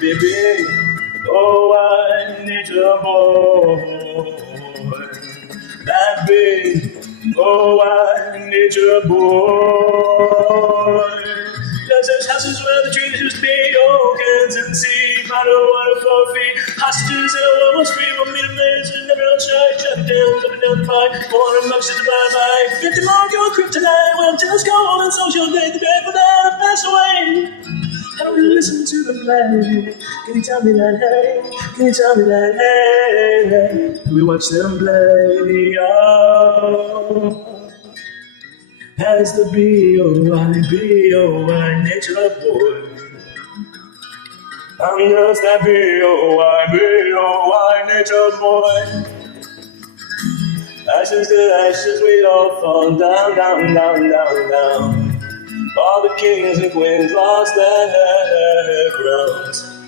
baby. Oh, I nature boy. That big, oh, I nature boy. There's houses where the trees used to be, organs and sea, bottled water for feet, hostages and almost free, one meter maze, and never on church, up and down the fight, 400 bucks to buy my 50 mark your kryptonite, well, just cold and social day, the day for that I pass away. I don't listen to the play. Can you tell me that, hey? Can you tell me that, hey? Can we watch them play? Oh. As the B-O-I nature boy. I'm just that B-O-I nature boy. Ashes to ashes, we all fall down, down, down, down, down. All the kings and queens lost their crowns.